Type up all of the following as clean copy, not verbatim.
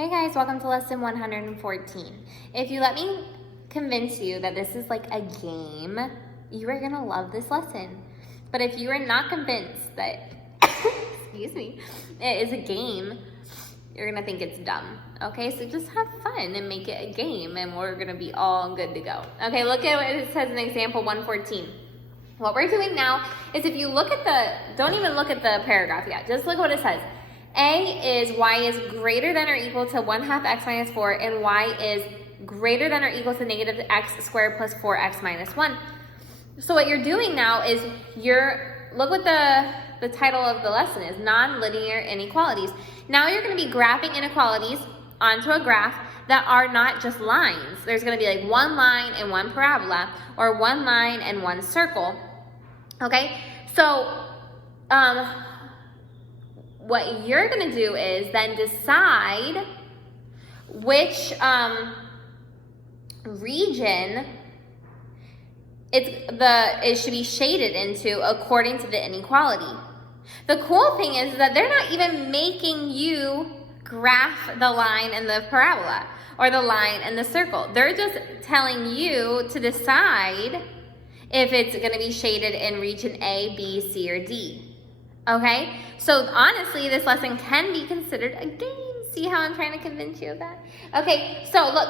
Hey guys, welcome to lesson 114. If you let me convince you that this is like a game, you are gonna love this lesson. But if you are not convinced that, excuse me, it is a game, you're gonna think it's dumb. Okay, so just have fun and make it a game and we're gonna be all good to go. Okay, look at what it says in example 114. What we're doing now is if you look at don't even look at the paragraph yet, just look at what it says. A is y is greater than or equal to 1/2 x minus 4 and y is greater than or equal to negative x squared plus 4x minus 1. So what you're doing now is look what the title of the lesson is, nonlinear inequalities. Now you're going to be graphing inequalities onto a graph that are not just lines. There's going to be like one line and one parabola or one line and one circle. Okay, so what you're going to do is then decide which region it should be shaded into according to the inequality. The cool thing is that they're not even making you graph the line and the parabola or the line and the circle. They're just telling you to decide if it's going to be shaded in region A, B, C, or D. Okay, so honestly, this lesson can be considered a game. See how I'm trying to convince you of that? Okay, so look,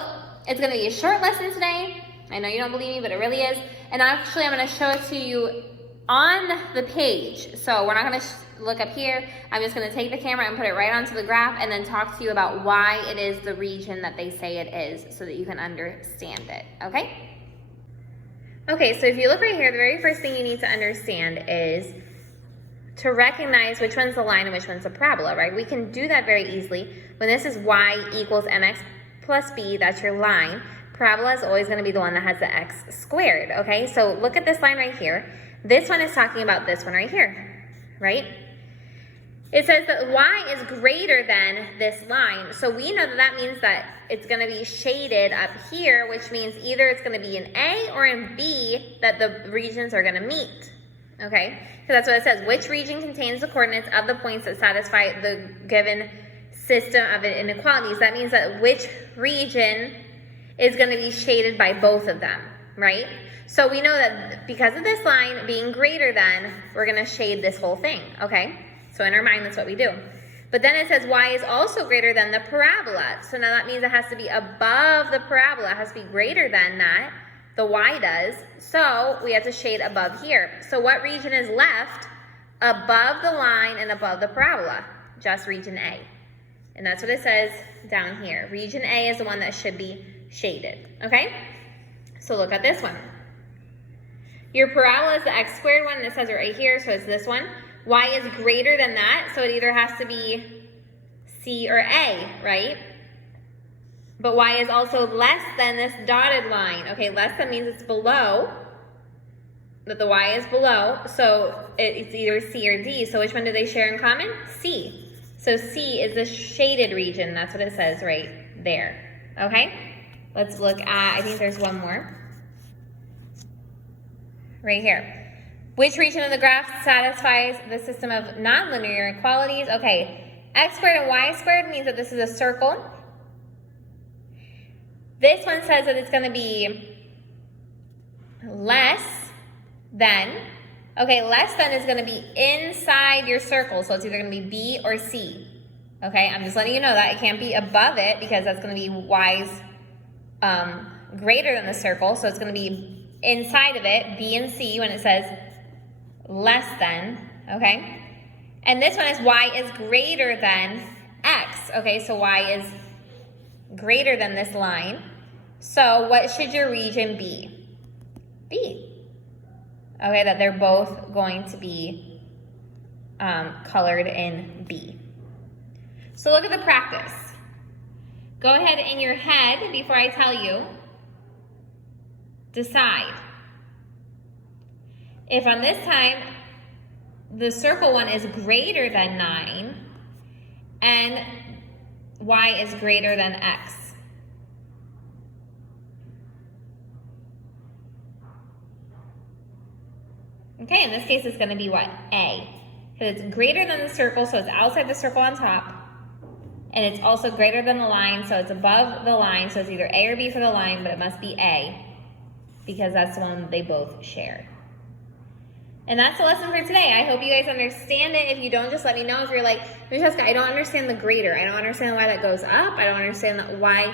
it's going to be a short lesson today. I know you don't believe me, but it really is. And actually, I'm going to show it to you on the page. So we're not going to look up here. I'm just going to take the camera and put it right onto the graph and then talk to you about why it is the region that they say it is so that you can understand it, okay? Okay, so if you look right here, the very first thing you need to understand is to recognize which one's the line and which one's the parabola, right? We can do that very easily. When this is y equals mx plus b, that's your line. Parabola is always going to be the one that has the x squared, okay? So look at this line right here. This one is talking about this one right here, right? It says that y is greater than this line. So we know that that means that it's going to be shaded up here, which means either it's going to be in A or in B that the regions are going to meet. Okay, so that's what it says. Which region contains the coordinates of the points that satisfy the given system of inequalities? That means that which region is going to be shaded by both of them, right? So we know that because of this line being greater than, we're going to shade this whole thing, okay? So in our mind, that's what we do. But then it says y is also greater than the parabola. So now that means it has to be above the parabola. It has to be greater than that. The y does, so we have to shade above here. So what region is left above the line and above the parabola? Just region A. And that's what it says down here. Region A is the one that should be shaded, okay? So look at this one. Your parabola is the x squared one, and it says it right here, so it's this one. Y is greater than that, so it either has to be C or A, right? But y is also less than this dotted line. Okay, less than means it's below, that the y is below, so it's either C or D. So which one do they share in common? C. So C is the shaded region. That's what it says right there. Okay, let's look at, I think there's one more. Right here. Which region of the graph satisfies the system of nonlinear inequalities? Okay, x squared and y squared means that this is a circle. This one says that it's going to be less than. Okay, less than is going to be inside your circle. So it's either going to be B or C. Okay, I'm just letting you know that. It can't be above it because that's going to be y's greater than the circle. So it's going to be inside of it, B and C, when it says less than. Okay, and this one is y is greater than x. Okay, so y is greater than this line. So what should your region be? B. Okay, that they're both going to be colored in B. So look at the practice. Go ahead in your head, before I tell you, decide. If on this time, the circle one is greater than 9, and y is greater than x. Okay, in this case, it's going to be what? A. Because it's greater than the circle, so it's outside the circle on top. And it's also greater than the line, so it's above the line, so it's either A or B for the line, but it must be A, because that's the one they both share. And that's the lesson for today. I hope you guys understand it. If you don't, just let me know. If you're like, Francesca, I don't understand the greater. I don't understand why that goes up. I don't understand why,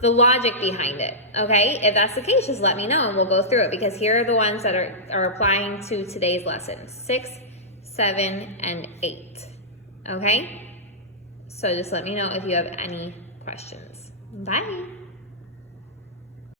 the logic behind it, okay? If that's the case, just let me know and we'll go through it, because here are the ones that are applying to today's lesson, 6, 7, and 8, okay? So just let me know if you have any questions. Bye.